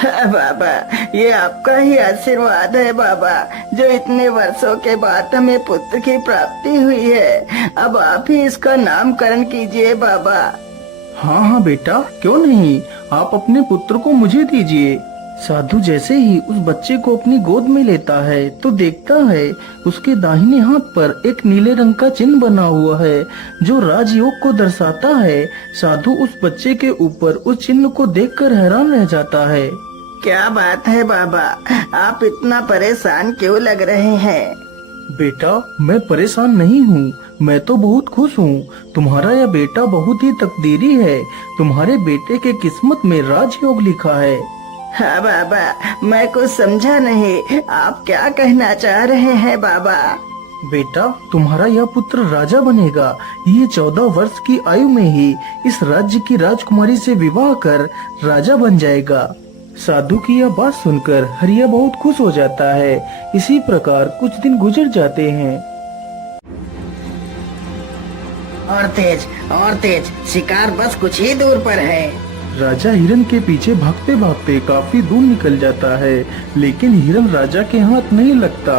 हाँ बाबा, ये आपका ही आशीर्वाद है बाबा, जो इतने वर्षों के बाद हमें पुत्र की प्राप्ति हुई है। अब आप ही इसका नामकरण कीजिए बाबा। हाँ हाँ बेटा, क्यों नहीं, आप अपने पुत्र को मुझे दीजिए। साधु जैसे ही उस बच्चे को अपनी गोद में लेता है तो देखता है उसके दाहिने हाथ पर एक नीले रंग का चिन्ह बना हुआ है जो राजयोग को दर्शाता है। साधु उस बच्चे के ऊपर उस चिन्ह को देखकर हैरान रह जाता है। क्या बात है बाबा, आप इतना परेशान क्यों लग रहे हैं? बेटा, मैं परेशान नहीं हूँ, मैं तो बहुत खुश हूँ। तुम्हारा यह बेटा बहुत ही तकदीरी है। तुम्हारे बेटे के किस्मत में राजयोग लिखा है। हाँ बाबा, मैं कुछ समझा नहीं, आप क्या कहना चाह रहे हैं बाबा? बेटा, तुम्हारा यह पुत्र राजा बनेगा। ये 14 वर्ष की आयु में ही इस राज्य की राजकुमारी से विवाह कर राजा बन जाएगा। साधु की यह बात सुनकर हरिया बहुत खुश हो जाता है। इसी प्रकार कुछ दिन गुजर जाते हैं। और तेज, शिकार बस कुछ ही दूर पर है। राजा हिरन के पीछे भागते भागते काफी दूर निकल जाता है, लेकिन हिरन राजा के हाथ नहीं लगता।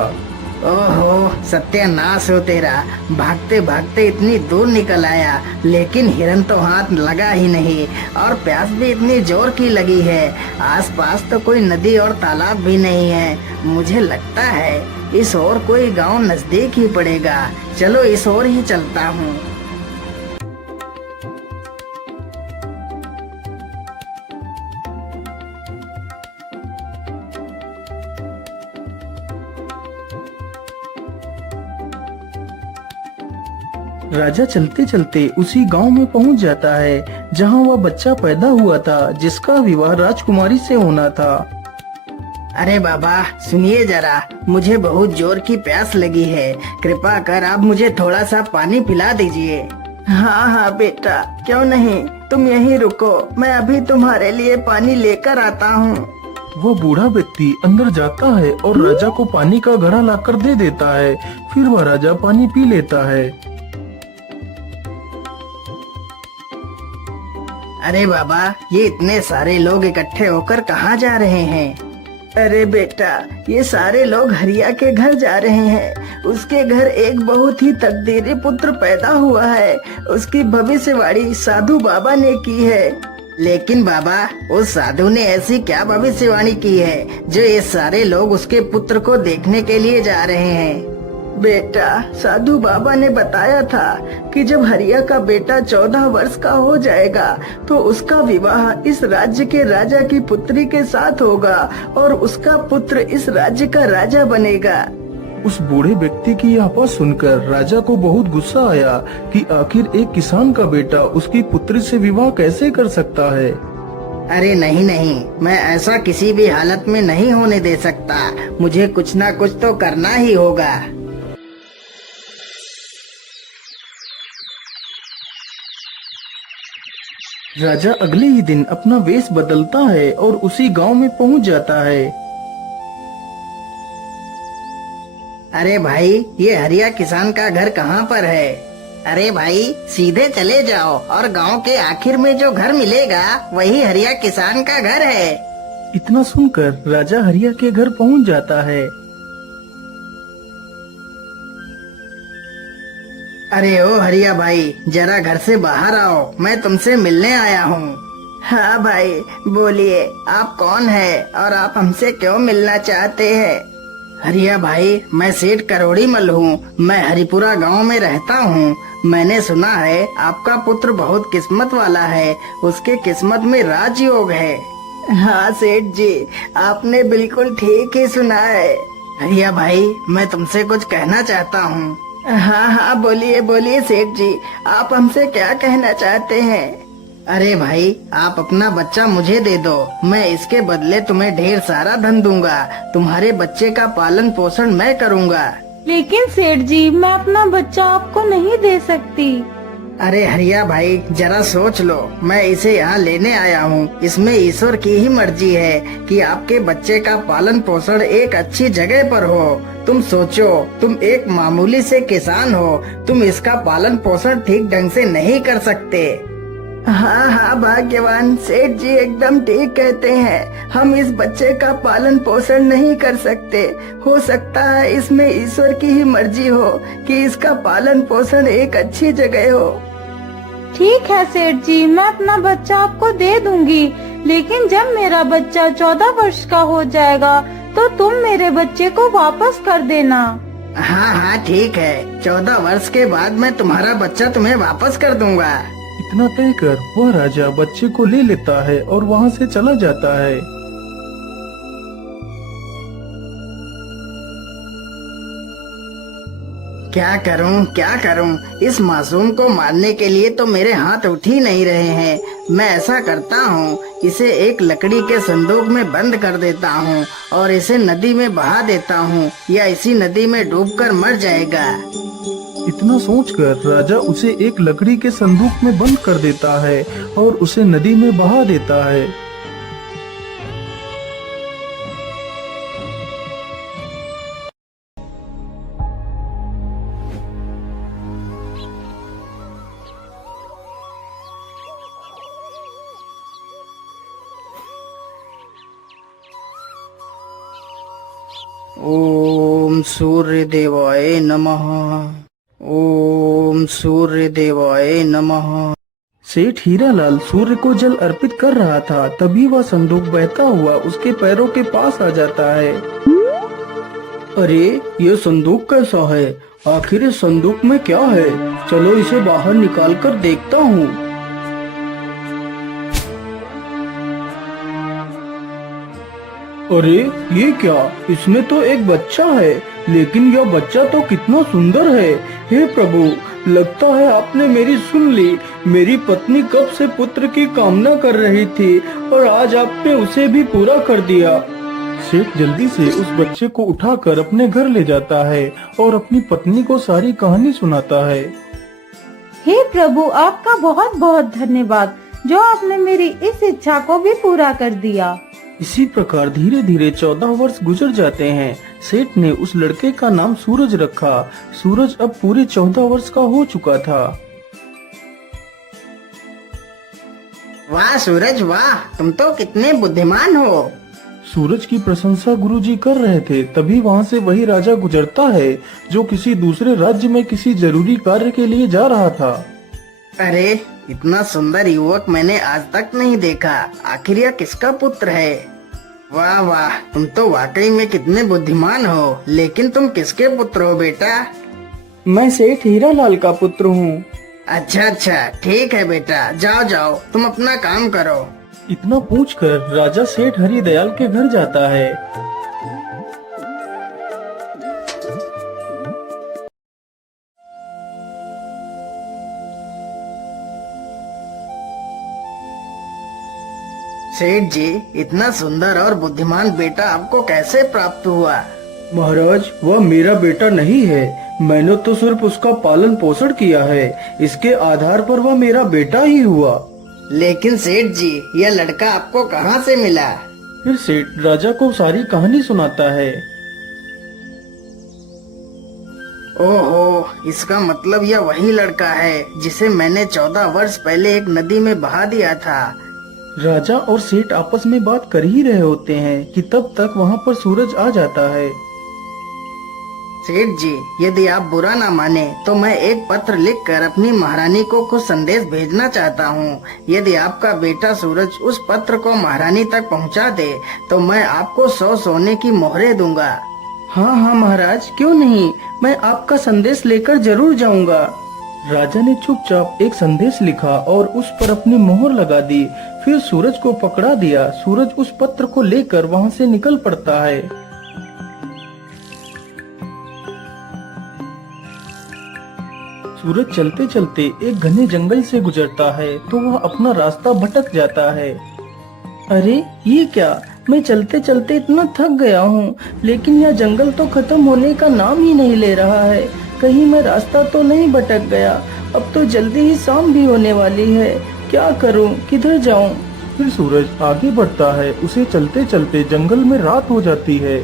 ओहो, सत्यानाश हो तेरा, भागते भागते इतनी दूर निकल आया, लेकिन हिरन तो हाथ लगा ही नहीं। और प्यास भी इतनी जोर की लगी है। आसपास तो कोई नदी और तालाब भी नहीं है। मुझे लगता है इस ओर कोई गांव नजदीक ही पड़ेगा। चलो इस ओर ही चलता हूँ। राजा चलते चलते उसी गांव में पहुंच जाता है जहां वह बच्चा पैदा हुआ था जिसका विवाह राजकुमारी से होना था। अरे बाबा, सुनिए जरा, मुझे बहुत जोर की प्यास लगी है। कृपा कर आप मुझे थोड़ा सा पानी पिला दीजिए। हाँ हाँ बेटा, क्यों नहीं, तुम यहीं रुको, मैं अभी तुम्हारे लिए पानी लेकर आता हूँ। वह बूढ़ा व्यक्ति अंदर जाता है और राजा को पानी का घड़ा लाकर दे देता है। फिर वह राजा पानी पी लेता है। अरे बाबा, ये इतने सारे लोग इकट्ठे होकर कहाँ जा रहे हैं? अरे बेटा, ये सारे लोग हरिया के घर जा रहे हैं। उसके घर एक बहुत ही तकदीरी पुत्र पैदा हुआ है। उसकी भविष्यवाणी साधु बाबा ने की है। लेकिन बाबा, उस साधु ने ऐसी क्या भविष्यवाणी की है जो ये सारे लोग उसके पुत्र को देखने के लिए जा रहे हैं? बेटा, साधु बाबा ने बताया था कि जब हरिया का बेटा 14 वर्ष का हो जाएगा तो उसका विवाह इस राज्य के राजा की पुत्री के साथ होगा और उसका पुत्र इस राज्य का राजा बनेगा। उस बूढ़े व्यक्ति की यह बात सुनकर राजा को बहुत गुस्सा आया कि आखिर एक किसान का बेटा उसकी पुत्री से विवाह कैसे कर सकता है। अरे नहीं नहीं, मैं ऐसा किसी भी हालत में नहीं होने दे सकता। मुझे कुछ ना कुछ तो करना ही होगा। राजा अगले ही दिन अपना वेश बदलता है और उसी गांव में पहुंच जाता है। अरे भाई, ये हरिया किसान का घर कहाँ पर है? अरे भाई, सीधे चले जाओ और गांव के आखिर में जो घर मिलेगा वही हरिया किसान का घर है। इतना सुनकर राजा हरिया के घर पहुंच जाता है। अरे ओ हरिया भाई, जरा घर से बाहर आओ, मैं तुमसे मिलने आया हूँ। हाँ भाई, बोलिए, आप कौन है और आप हमसे क्यों मिलना चाहते हैं? हरिया भाई, मैं सेठ करोड़ी मल हूँ। मैं हरिपुरा गांव में रहता हूँ। मैंने सुना है आपका पुत्र बहुत किस्मत वाला है, उसके किस्मत में राजयोग है। हाँ सेठ जी, आपने बिल्कुल ठीक ही सुना है। हरिया भाई, मैं तुमसे कुछ कहना चाहता हूँ। हाँ हाँ, बोलिए बोलिए सेठ जी, आप हमसे क्या कहना चाहते हैं? अरे भाई, आप अपना बच्चा मुझे दे दो, मैं इसके बदले तुम्हें ढेर सारा धन दूंगा। तुम्हारे बच्चे का पालन पोषण मैं करूंगा। लेकिन सेठ जी, मैं अपना बच्चा आपको नहीं दे सकती। अरे हरिया भाई, जरा सोच लो, मैं इसे यहाँ लेने आया हूँ। इसमें ईश्वर की ही मर्जी है कि आपके बच्चे का पालन पोषण एक अच्छी जगह पर हो। तुम सोचो, तुम एक मामूली से किसान हो, तुम इसका पालन पोषण ठीक ढंग से नहीं कर सकते। हाँ हाँ भाग्यवान, सेठ जी एकदम ठीक कहते हैं। हम इस बच्चे का पालन पोषण नहीं कर सकते। हो सकता है इसमें ईश्वर की ही मर्जी हो कि इसका पालन पोषण एक अच्छी जगह हो। ठीक है सेठ जी, मैं अपना बच्चा आपको दे दूंगी, लेकिन जब मेरा बच्चा 14 वर्ष का हो जाएगा तो तुम मेरे बच्चे को वापस कर देना। हाँ हाँ ठीक है, 14 वर्ष के बाद मैं तुम्हारा बच्चा तुम्हें वापस कर दूंगा। इतना कहकर वह राजा बच्चे को ले लेता है और वहाँ से चला जाता है। क्या करूं? इस मासूम को मारने के लिए तो मेरे हाथ उठ ही नहीं रहे हैं। मैं ऐसा करता हूं, इसे एक लकड़ी के संदूक में बंद कर देता हूं और इसे नदी में बहा देता हूं, या इसी नदी में डूबकर मर जाएगा। इतना सोचकर राजा उसे एक लकड़ी के संदूक में बंद कर देता है और उसे नदी में बहा देता है। ओम सूर्य देवाय नमः। ओम सूर्य देवाय नमः। सेठ हीरालाल सूर्य को जल अर्पित कर रहा था, तभी वह संदूक बहता हुआ उसके पैरों के पास आ जाता है। अरे ये संदूक कैसा है? आखिर इस संदूक में क्या है? चलो इसे बाहर निकाल कर देखता हूँ। अरे ये क्या? इसमें तो एक बच्चा है, लेकिन यह बच्चा तो कितना सुंदर है। हे प्रभु, लगता है आपने मेरी सुन ली। मेरी पत्नी कब से पुत्र की कामना कर रही थी और आज आपने उसे भी पूरा कर दिया। सेठ जल्दी से उस बच्चे को उठाकर अपने घर ले जाता है और अपनी पत्नी को सारी कहानी सुनाता है। हे प्रभु, आपका बहुत बहुत धन्यवाद जो आपने मेरी इस इच्छा को भी पूरा कर दिया। इसी प्रकार धीरे धीरे 14 वर्ष गुजर जाते हैं। सेठ ने उस लड़के का नाम सूरज रखा। सूरज अब पूरे 14 वर्ष का हो चुका था। वाह सूरज वाह, तुम तो कितने बुद्धिमान हो। सूरज की प्रशंसा गुरुजी कर रहे थे, तभी वहाँ से वही राजा गुजरता है जो किसी दूसरे राज्य में किसी जरूरी कार्य के लिए जा रहा था। अरे इतना सुंदर युवक मैंने आज तक नहीं देखा। आखिर यह किसका पुत्र है? वाह वाह, तुम तो वाकई में कितने बुद्धिमान हो। लेकिन तुम किसके पुत्र हो बेटा? मैं सेठ हीरालाल का पुत्र हूँ। अच्छा, ठीक है बेटा, जाओ जाओ, तुम अपना काम करो। इतना पूछकर राजा सेठ हरिदयाल के घर जाता है। सेठ जी, इतना सुंदर और बुद्धिमान बेटा आपको कैसे प्राप्त हुआ? महाराज, वह मेरा बेटा नहीं है। मैंने तो सिर्फ उसका पालन पोषण किया है। इसके आधार पर वह मेरा बेटा ही हुआ। लेकिन सेठ जी, यह लड़का आपको कहाँ से मिला? फिर सेठ राजा को सारी कहानी सुनाता है। ओहो, इसका मतलब यह वही लड़का है जिसे मैंने 14 वर्ष पहले एक नदी में बहा दिया था। राजा और सेठ आपस में बात कर ही रहे होते हैं कि तब तक वहाँ पर सूरज आ जाता है। सेठ जी, यदि आप बुरा ना माने तो मैं एक पत्र लिखकर अपनी महारानी को कुछ संदेश भेजना चाहता हूँ। यदि आपका बेटा सूरज उस पत्र को महारानी तक पहुँचा दे तो मैं आपको 100 सोने की मोहरें दूंगा। हाँ हाँ महाराज, क्यों नहीं, मैं आपका संदेश लेकर जरूर जाऊंगा। राजा ने चुपचाप एक संदेश लिखा और उस पर अपनी मोहर लगा दी। फिर सूरज को पकड़ा दिया। सूरज उस पत्र को लेकर वहाँ से निकल पड़ता है। सूरज चलते चलते एक घने जंगल से गुजरता है तो वह अपना रास्ता भटक जाता है। अरे ये क्या, मैं चलते चलते इतना थक गया हूँ, लेकिन यह जंगल तो खत्म होने का नाम ही नहीं ले रहा है। कहीं मैं रास्ता तो नहीं भटक गया? अब तो जल्दी ही शाम भी होने वाली है। क्या करूं, किधर जाऊं? फिर सूरज आगे बढ़ता है। उसे चलते चलते जंगल में रात हो जाती है।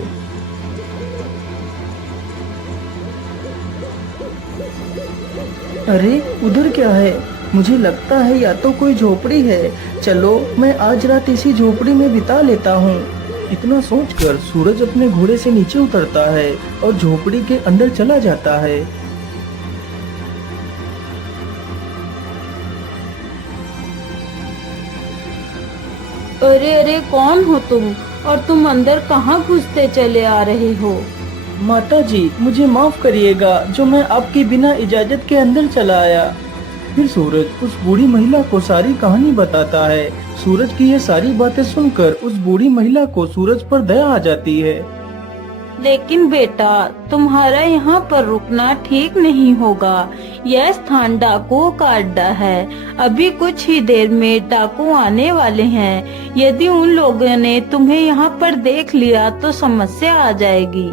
अरे उधर क्या है? मुझे लगता है या तो कोई झोपड़ी है। चलो मैं आज रात इसी झोपड़ी में बिता लेता हूँ। इतना सोचकर सूरज अपने घोड़े से नीचे उतरता है और झोपड़ी के अंदर चला जाता है। अरे अरे, कौन हो तुम और तुम अंदर कहाँ घुसते चले आ रहे हो? माता जी, मुझे माफ करिएगा जो मैं आपकी बिना इजाजत के अंदर चला आया। फिर सूरज उस बूढ़ी महिला को सारी कहानी बताता है। सूरज की ये सारी बातें सुनकर उस बूढ़ी महिला को सूरज पर दया आ जाती है। लेकिन बेटा, तुम्हारा यहाँ पर रुकना ठीक नहीं होगा। यह स्थान डाकुओं का अड्डा है। अभी कुछ ही देर में डाकू आने वाले हैं। यदि उन लोगों ने तुम्हें यहाँ पर देख लिया तो समस्या आ जाएगी।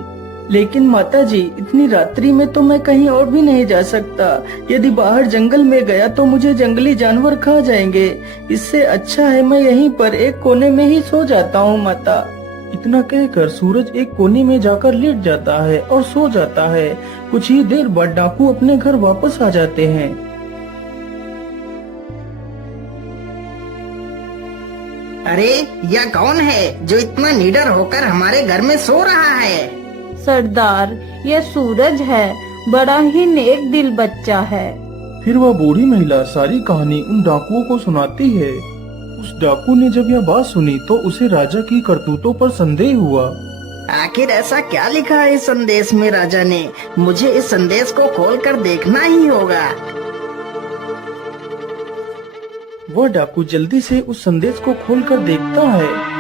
लेकिन माता जी, इतनी रात्रि में तो मैं कहीं और भी नहीं जा सकता। यदि बाहर जंगल में गया तो मुझे जंगली जानवर खा जाएंगे। इससे अच्छा है मैं यहीं पर एक कोने में ही सो जाता हूँ माता। इतना कहकर सूरज एक कोने में जाकर लेट जाता है और सो जाता है। कुछ ही देर बाद डाकू अपने घर वापस आ जाते हैं। अरे यह कौन है जो इतना निडर होकर हमारे घर में सो रहा है? सरदार, यह सूरज है। बड़ा ही नेक दिल बच्चा है। फिर वह बूढ़ी महिला सारी कहानी उन डाकुओं को सुनाती है। उस डाकू ने जब यह बात सुनी तो उसे राजा की करतूतों पर संदेह हुआ। आखिर ऐसा क्या लिखा है इस संदेश में राजा ने? मुझे इस संदेश को खोलकर देखना ही होगा। वह डाकू जल्दी से उस संदेश को खोलकर देखता है।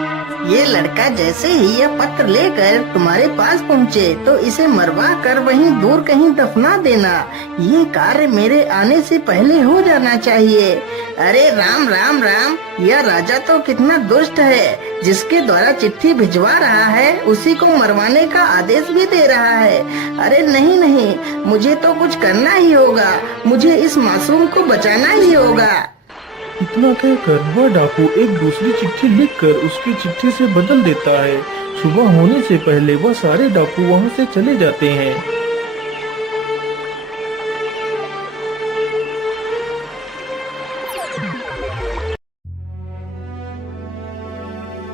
ये लड़का जैसे ही यह पत्र लेकर तुम्हारे पास पहुँचे तो इसे मरवा कर वहीं दूर कहीं दफना देना। ये कार्य मेरे आने से पहले हो जाना चाहिए। अरे राम राम राम, यह राजा तो कितना दुष्ट है। जिसके द्वारा चिट्ठी भिजवा रहा है उसी को मरवाने का आदेश भी दे रहा है। अरे नहीं नहीं, मुझे तो कुछ करना ही होगा। मुझे इस मासूम को बचाना ही होगा। इतना कहकर वह डाकू एक दूसरी चिट्ठी लिखकर उसकी चिट्ठी से बदल देता है। सुबह होने से पहले वह सारे डाकू वहां से चले जाते हैं।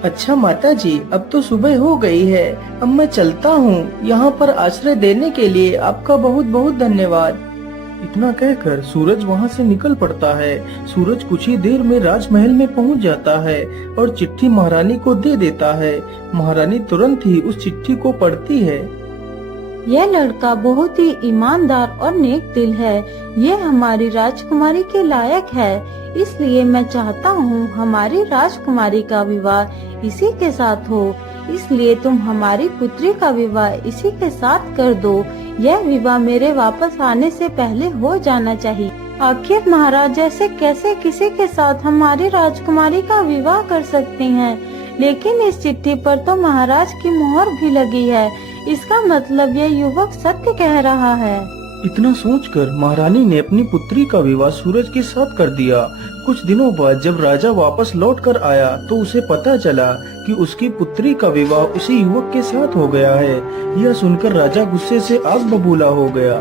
अच्छा माता जी, अब तो सुबह हो गई है। अब मैं चलता हूँ। यहाँ पर आश्रय देने के लिए आपका बहुत बहुत धन्यवाद। इतना कहकर सूरज वहाँ से निकल पड़ता है। सूरज कुछ ही देर में राजमहल में पहुँच जाता है और चिट्ठी महारानी को दे देता है। महारानी तुरंत ही उस चिट्ठी को पढ़ती है। यह लड़का बहुत ही ईमानदार और नेक दिल है। यह हमारी राजकुमारी के लायक है। इसलिए मैं चाहता हूँ हमारी राजकुमारी का विवाह इसी के साथ हो। इसलिए तुम हमारी पुत्री का विवाह इसी के साथ कर दो। यह विवाह मेरे वापस आने से पहले हो जाना चाहिए। आखिर महाराज ऐसे कैसे किसी के साथ हमारी राजकुमारी का विवाह कर सकते हैं? लेकिन इस चिट्ठी पर तो महाराज की मोहर भी लगी है। इसका मतलब यह युवक सत्य कह रहा है। इतना सोचकर महारानी ने अपनी पुत्री का विवाह सूरज के साथ कर दिया। कुछ दिनों बाद जब राजा वापस लौट कर आया तो उसे पता चला कि उसकी पुत्री का विवाह उसी युवक के साथ हो गया है। यह सुनकर राजा गुस्से से आग बबूला हो गया।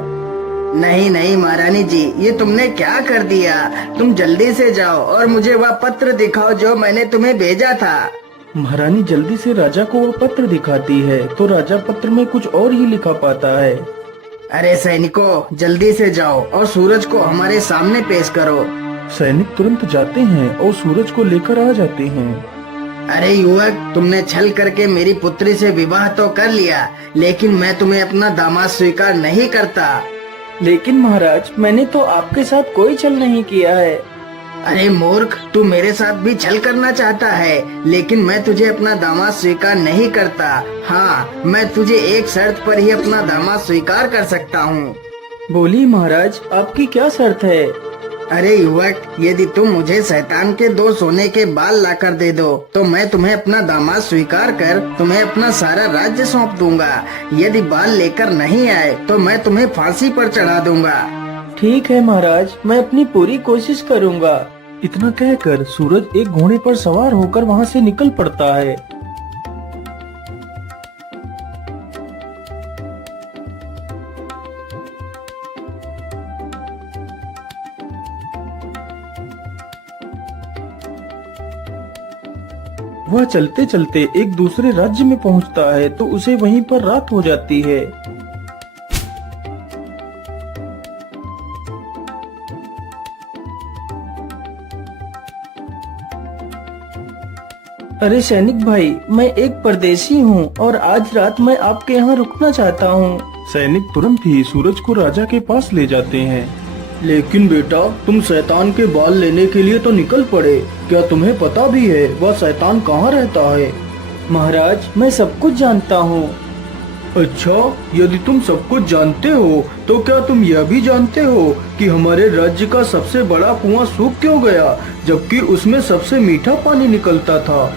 नहीं नहीं महारानी जी, ये तुमने क्या कर दिया? तुम जल्दी से जाओ और मुझे वह पत्र दिखाओ जो मैंने तुम्हें भेजा था। महारानी जल्दी से राजा को वह पत्र दिखाती है तो राजा पत्र में कुछ और ही लिखा पाता है। अरे सैनिकों, जल्दी से जाओ और सूरज को हमारे सामने पेश करो। सैनिक तुरंत जाते हैं और सूरज को लेकर आ जाते हैं। अरे युवक, तुमने छल करके मेरी पुत्री से विवाह तो कर लिया, लेकिन मैं तुम्हें अपना दामाद स्वीकार नहीं करता। लेकिन महाराज, मैंने तो आपके साथ कोई छल नहीं किया है। अरे मूर्ख, तू मेरे साथ भी छल करना चाहता है, लेकिन मैं तुझे अपना दामाद स्वीकार नहीं करता। हाँ, मैं तुझे एक शर्त पर ही अपना दामाद स्वीकार कर सकता हूँ। बोलिए महाराज, आपकी क्या शर्त है? अरे युवक, यदि तुम मुझे शैतान के 2 सोने के बाल लाकर दे दो तो मैं तुम्हें अपना दामाद स्वीकार कर तुम्हें अपना सारा राज्य सौंप दूंगा। यदि बाल लेकर नहीं आए तो मैं तुम्हें फांसी पर चढ़ा दूंगा। ठीक है महाराज, मैं अपनी पूरी कोशिश करूंगा। इतना कहकर सूरज एक घोड़े पर सवार होकर वहां से निकल पड़ता है। वह चलते चलते एक दूसरे राज्य में पहुंचता है तो उसे वहीं पर रात हो जाती है। अरे सैनिक भाई, मैं एक परदेशी हूँ और आज रात मैं आपके यहाँ रुकना चाहता हूँ। सैनिक तुरंत ही सूरज को राजा के पास ले जाते हैं। लेकिन बेटा, तुम शैतान के बाल लेने के लिए तो निकल पड़े। क्या तुम्हें पता भी है वह शैतान कहाँ रहता है? महाराज, मैं सब कुछ जानता हूँ। अच्छा, यदि तुम सब कुछ जानते हो तो क्या तुम यह भी जानते हो कि हमारे राज्य का सबसे बड़ा कुआं सूख क्यों गया, जबकि उसमें सबसे मीठा पानी निकलता था?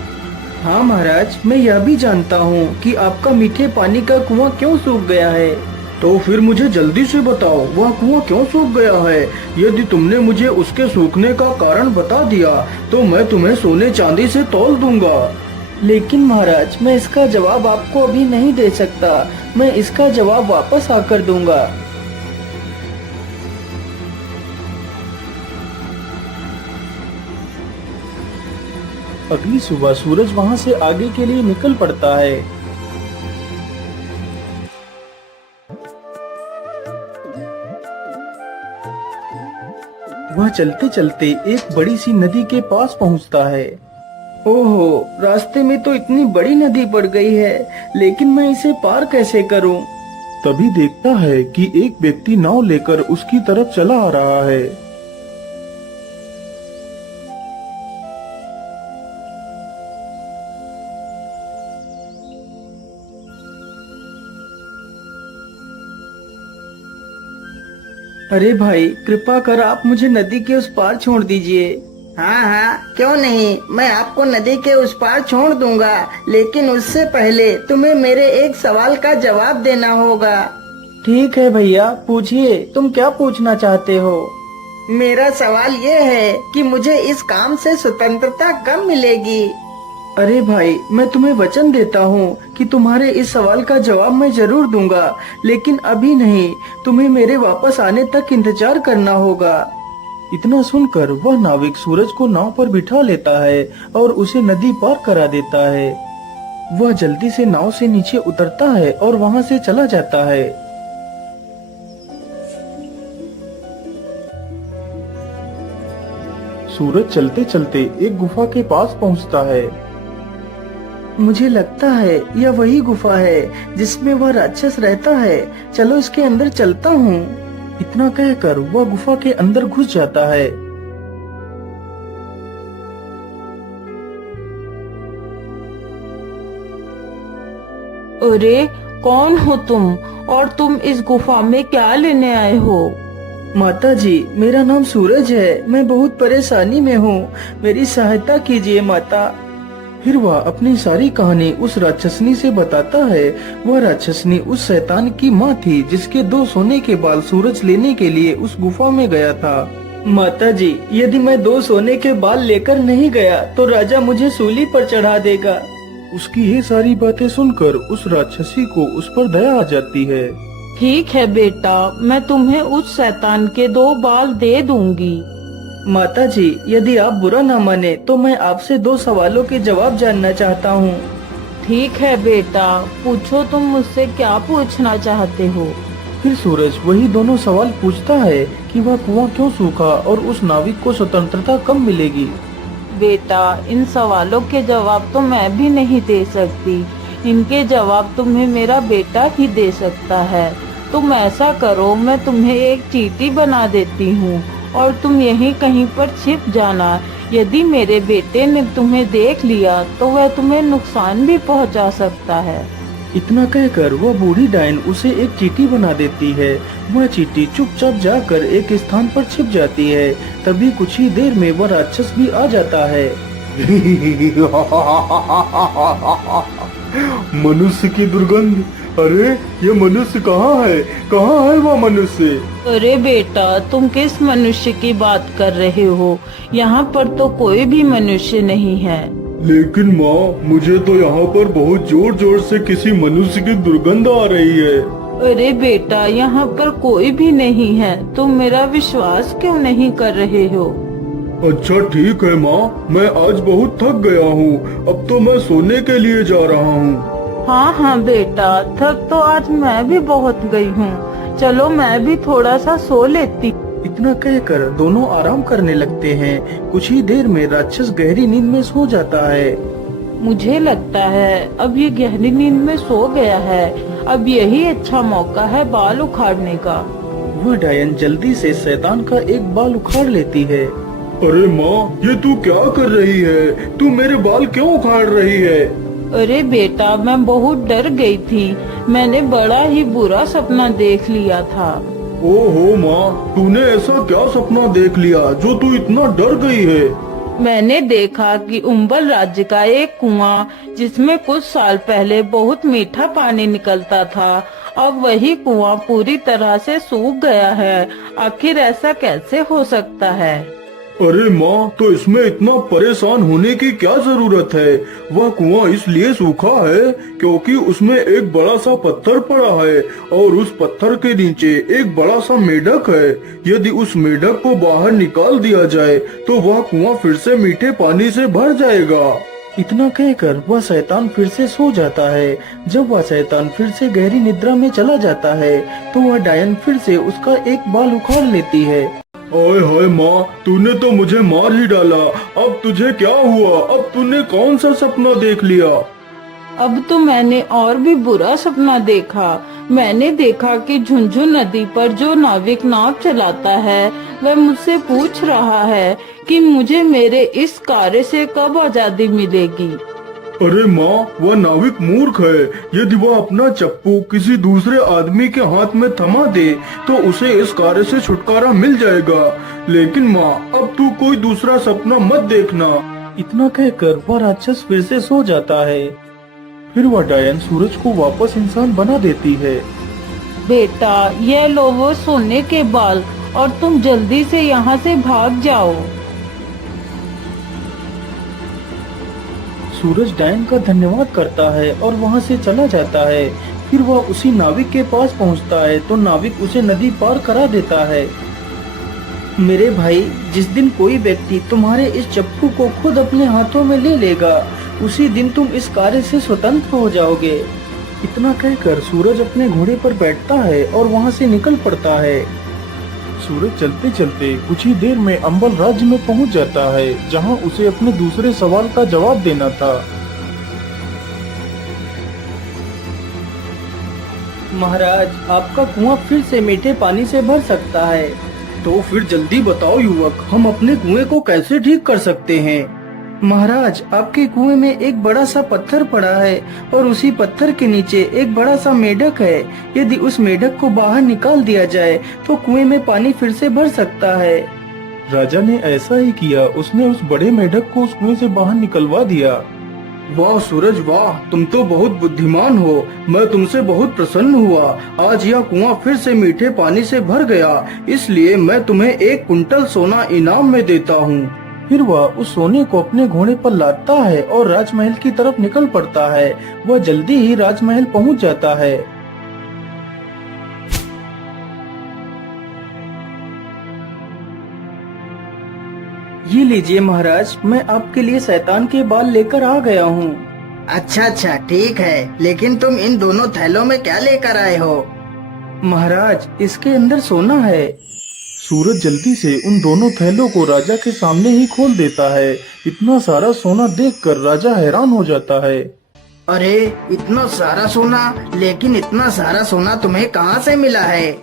हाँ महाराज, मैं यह भी जानता हूँ कि आपका मीठे पानी का कुआं क्यों सूख गया है। तो फिर मुझे जल्दी से बताओ, वह कुआं क्यों सूख गया है? यदि तुमने मुझे उसके सूखने का कारण बता दिया तो मैं तुम्हें सोने चांदी से तौल दूंगा। लेकिन महाराज, मैं इसका जवाब आपको अभी नहीं दे सकता। मैं इसका जवाब वापस आकर दूंगा। अगली सुबह सूरज वहाँ से आगे के लिए निकल पड़ता है। वह चलते चलते एक बड़ी सी नदी के पास पहुँचता है। ओहो, रास्ते में तो इतनी बड़ी नदी पड़ गई है, लेकिन मैं इसे पार कैसे करूं? तभी देखता है कि एक व्यक्ति नाव लेकर उसकी तरफ चला आ रहा है। अरे भाई, कृपा कर आप मुझे नदी के उस पार छोड़ दीजिए। हाँ हाँ, क्यों नहीं, मैं आपको नदी के उस पार छोड़ दूंगा, लेकिन उससे पहले तुम्हें मेरे एक सवाल का जवाब देना होगा। ठीक है भैया, पूछिए, तुम क्या पूछना चाहते हो? मेरा सवाल ये है कि मुझे इस काम से स्वतंत्रता कब मिलेगी? अरे भाई, मैं तुम्हें वचन देता हूँ कि तुम्हारे इस सवाल का जवाब मैं जरूर दूंगा, लेकिन अभी नहीं। तुम्हें मेरे वापस आने तक इंतजार करना होगा। इतना सुनकर वह नाविक सूरज को नाव पर बिठा लेता है और उसे नदी पार करा देता है। वह जल्दी से नाव से नीचे उतरता है और वहाँ से चला जाता है। सूरज चलते चलते एक गुफा के पास पहुँचता है। मुझे लगता है यह वही गुफा है जिसमें वह राक्षस रहता है। चलो इसके अंदर चलता हूँ। इतना कहकर वह गुफा के अंदर घुस जाता है। अरे, कौन हो तुम और तुम इस गुफा में क्या लेने आए हो? माता जी, मेरा नाम सूरज है। मैं बहुत परेशानी में हूँ, मेरी सहायता कीजिए माता। फिर वह अपनी सारी कहानी उस राक्षसनी से बताता है। वह राक्षसनी उस शैतान की माँ थी जिसके 2 सोने के बाल सूरज लेने के लिए उस गुफा में गया था। माता जी, यदि मैं 2 सोने के बाल लेकर नहीं गया तो राजा मुझे सूली पर चढ़ा देगा। उसकी ये सारी बातें सुनकर उस राक्षसी को उस पर दया आ जाती है। ठीक है बेटा, मैं तुम्हें उस शैतान के 2 बाल दे दूंगी। माता जी, यदि आप बुरा न माने तो मैं आपसे 2 सवालों के जवाब जानना चाहता हूँ। ठीक है बेटा, पूछो, तुम मुझसे क्या पूछना चाहते हो? फिर सूरज वही दोनों सवाल पूछता है कि वह कुआं क्यों सूखा और उस नाविक को स्वतंत्रता कब मिलेगी। बेटा, इन सवालों के जवाब तो मैं भी नहीं दे सकती। इनके जवाब तुम्हें मेरा बेटा ही दे सकता है। तुम ऐसा करो, मैं तुम्हें एक चींटी बना देती हूँ और तुम यहीं कहीं पर छिप जाना। यदि मेरे बेटे ने तुम्हें देख लिया तो वह तुम्हें नुकसान भी पहुंचा सकता है। इतना कहकर वह बूढ़ी डायन उसे एक चींटी बना देती है। वह चींटी चुपचाप जाकर एक स्थान पर छिप जाती है। तभी कुछ ही देर में वह राक्षस भी आ जाता है। मनुष्य की दुर्गंध। अरे, ये मनुष्य कहाँ है? कहाँ है वह मनुष्य? अरे बेटा, तुम किस मनुष्य की बात कर रहे हो? यहाँ पर तो कोई भी मनुष्य नहीं है। लेकिन माँ, मुझे तो यहाँ पर बहुत जोर जोर से किसी मनुष्य की दुर्गंध आ रही है। अरे बेटा, यहाँ पर कोई भी नहीं है। तुम मेरा विश्वास क्यों नहीं कर रहे हो? अच्छा ठीक है माँ, मैं आज बहुत थक गया हूँ, अब तो मैं सोने के लिए जा रहा हूँ। हाँ हाँ बेटा, थक तो आज मैं भी बहुत गई हूँ। चलो मैं भी थोड़ा सा सो लेती। इतना कहकर दोनों आराम करने लगते हैं। कुछ ही देर में राक्षस गहरी नींद में सो जाता है। मुझे लगता है अब ये गहरी नींद में सो गया है। अब यही अच्छा मौका है बाल उखाड़ने का। वह डायन जल्दी से शैतान का एक बाल उखाड़ लेती है। अरे माँ, ये तू क्या कर रही है? तू मेरे बाल क्यों उखाड़ रही है? अरे बेटा, मैं बहुत डर गई थी। मैंने बड़ा ही बुरा सपना देख लिया था। ओहो माँ, तूने ऐसा क्या सपना देख लिया जो तू इतना डर गई है? मैंने देखा कि उम्बल राज्य का एक कुआं, जिसमें कुछ साल पहले बहुत मीठा पानी निकलता था, अब वही कुआं पूरी तरह से सूख गया है। आखिर ऐसा कैसे हो सकता है? अरे माँ, तो इसमें इतना परेशान होने की क्या जरूरत है? वह कुआं इसलिए सूखा है क्योंकि उसमें एक बड़ा सा पत्थर पड़ा है और उस पत्थर के नीचे एक बड़ा सा मेढक है। यदि उस मेढक को बाहर निकाल दिया जाए तो वह कुआं फिर से मीठे पानी से भर जाएगा। इतना कहकर वह शैतान फिर से सो जाता है। जब वह शैतान फिर से गहरी निद्रा में चला जाता है तो वह डायन फिर से उसका एक बाल उखाड़ लेती है। ओए हाय माँ, तूने तो मुझे मार ही डाला। अब तुझे क्या हुआ? अब तूने कौन सा सपना देख लिया? अब तो मैंने और भी बुरा सपना देखा। मैंने देखा कि झुंझुन नदी पर जो नाविक नाव चलाता है वह मुझसे पूछ रहा है कि मुझे मेरे इस कार्य से कब आजादी मिलेगी। अरे माँ, वह नाविक मूर्ख है। यदि वह अपना चप्पू किसी दूसरे आदमी के हाथ में थमा दे तो उसे इस कार्य से छुटकारा मिल जाएगा। लेकिन माँ, अब तू कोई दूसरा सपना मत देखना। इतना कहकर वह राक्षस फिर से सो जाता है। फिर वह डायन सूरज को वापस इंसान बना देती है। बेटा, ये लो वो सोने के बाल और तुम जल्दी से यहाँ से भाग जाओ। सूरज डायन का धन्यवाद करता है और वहाँ से चला जाता है। फिर वह उसी नाविक के पास पहुँचता है तो नाविक उसे नदी पार करा देता है। मेरे भाई, जिस दिन कोई व्यक्ति तुम्हारे इस चप्पू को खुद अपने हाथों में ले लेगा, उसी दिन तुम इस कार्य से स्वतंत्र हो जाओगे। इतना कहकर सूरज अपने घोड़े पर बैठता है और वहाँ से निकल पड़ता है। सूरज चलते चलते कुछ ही देर में अंबल राज्य में पहुंच जाता है, जहां उसे अपने दूसरे सवाल का जवाब देना था। महाराज, आपका कुआं फिर से मीठे पानी से भर सकता है। तो फिर जल्दी बताओ युवक, हम अपने कुएं को कैसे ठीक कर सकते हैं? महाराज, आपके कुएं में एक बड़ा सा पत्थर पड़ा है और उसी पत्थर के नीचे एक बड़ा सा मेढक है। यदि उस मेढक को बाहर निकाल दिया जाए तो कुएं में पानी फिर से भर सकता है। राजा ने ऐसा ही किया। उसने उस बड़े मेढक को उस कुएं से बाहर निकलवा दिया। वाह सूरज वाह, तुम तो बहुत बुद्धिमान हो। मैं तुमसे बहुत प्रसन्न हुआ। आज यह कुआं फिर से मीठे पानी से भर गया, इसलिए मैं तुम्हें 1 कुंटल सोना इनाम में देता हूँ। फिर वह उस सोने को अपने घोड़े पर लादता है और राजमहल की तरफ निकल पड़ता है। वह जल्दी ही राजमहल पहुंच जाता है। ये लीजिए महाराज, मैं आपके लिए शैतान के बाल लेकर आ गया हूँ। अच्छा अच्छा ठीक है, लेकिन तुम इन दोनों थैलों में क्या लेकर आए हो? महाराज, इसके अंदर सोना है। सूरज जल्दी से उन दोनों थैलों को राजा के सामने ही खोल देता है। इतना सारा सोना देखकर राजा हैरान हो जाता है। अरे, इतना सारा सोना! लेकिन इतना सारा सोना तुम्हें कहाँ से मिला है?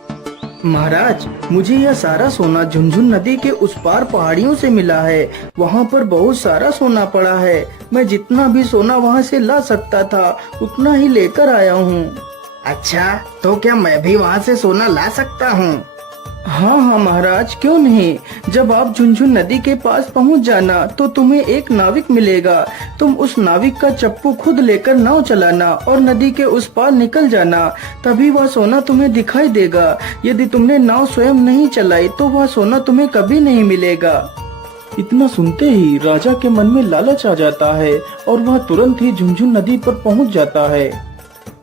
महाराज, मुझे यह सारा सोना झुंझुन नदी के उस पार पहाड़ियों से मिला है। वहाँ पर बहुत सारा सोना पड़ा है। मैं जितना भी सोना वहाँ से ला सकता था उतना ही लेकर आया हूँ। अच्छा, तो क्या मैं भी वहाँ से सोना ला सकता हूँ? हाँ हाँ महाराज, क्यों नहीं। जब आप झुंझुन नदी के पास पहुंच जाना तो तुम्हें एक नाविक मिलेगा। तुम उस नाविक का चप्पू खुद लेकर नाव चलाना और नदी के उस पार निकल जाना, तभी वह सोना तुम्हें दिखाई देगा। यदि तुमने नाव स्वयं नहीं चलाई तो वह सोना तुम्हें कभी नहीं मिलेगा। इतना सुनते ही राजा के मन में लालच आ जाता है और वह तुरंत ही झुंझुन नदी पर पहुंच जाता है।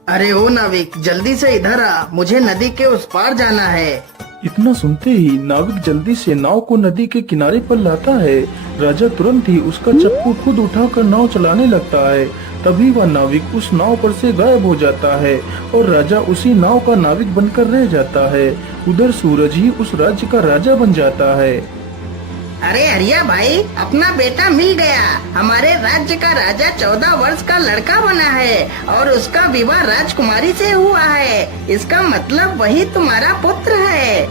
अरे ओ नाविक, जल्दी से इधर आ, मुझे नदी के उस पार जाना है। इतना सुनते ही नाविक जल्दी से नाव को नदी के किनारे पर लाता है। राजा तुरंत ही उसका चप्पू खुद उठाकर नाव चलाने लगता है। तभी वह नाविक उस नाव पर से गायब हो जाता है और राजा उसी नाव का नाविक बनकर रह जाता है। उधर सूरज ही उस राज्य का राजा बन जाता है। अरे हरिया भाई, अपना बेटा मिल गया। हमारे राज्य का राजा 14 वर्ष का लड़का बना है और उसका विवाह राजकुमारी से हुआ है। इसका मतलब वही तुम्हारा पुत्र है।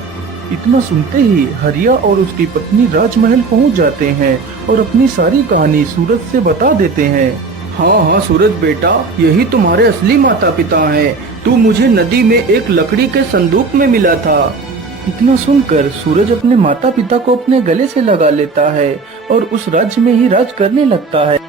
इतना सुनते ही हरिया और उसकी पत्नी राजमहल पहुंच जाते हैं और अपनी सारी कहानी सूरज से बता देते हैं। हाँ हाँ सूरज बेटा, यही तुम्हारे असली माता पिता हैं। तू मुझे नदी में एक लकड़ी के संदूक में मिला था। इतना सुनकर सूरज अपने माता पिता को अपने गले से लगा लेता है और उस राज्य में ही राज करने लगता है।